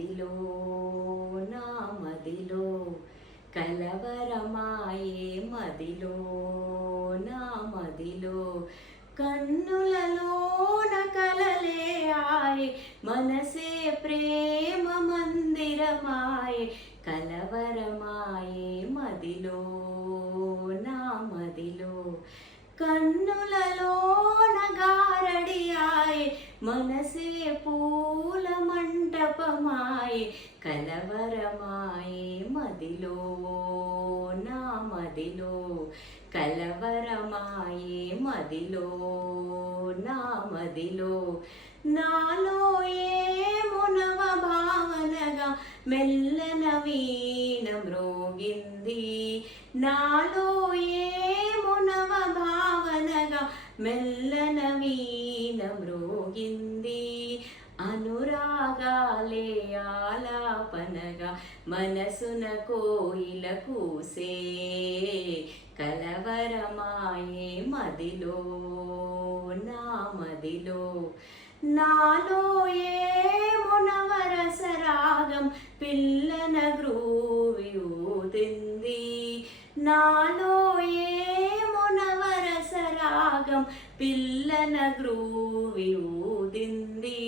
మదిలో నా మదిలో కలవరమాయే మదిలో నా మదిలో కన్నులలోన కలలే ఆయే మనసే ప్రేమ మందిరమాయే కలవరమాయే మదిలో నా మదిలో కన్నులలోన గారడియాయే మనసే పూల మంటపమాయే కలవరమాయే మదిలో నా మదిలో కలవరమాయే మదిలో నా మదిలో నాలో ఏమో నవ భావనగా మెల్లన వీణ మ్రోగింది నాలో ఏమో నవ భావనగా మెల్లన వీణ మ్రోగింది అనురాగాలే ఆలాపనగా మనసున కోయిల కూసే కలవరమాయే మదిలో నా మదిలో నాలో ఏమో నవరసరాగం పిల్లన గ్రూవి ఊదింది నాలో ఏమో నవరసరాగం పిల్లన గ్రూవి ఊదింది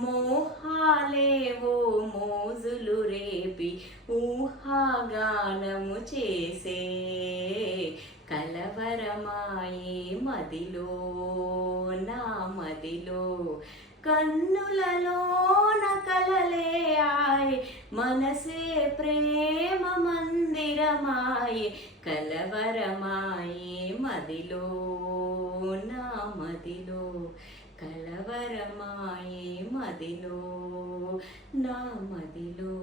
మోహాలేవో మోజులు రేపి ఊహాగానము చేసే కలవరమాయే మదిలో నా మదిలో కన్నులలోన కలలే ఆయే మనసే ప్రేమ మందిరమాయే కలవరమాయే మదిలో నా మదిలో కలవరమాయే మదిలో నా మదిలో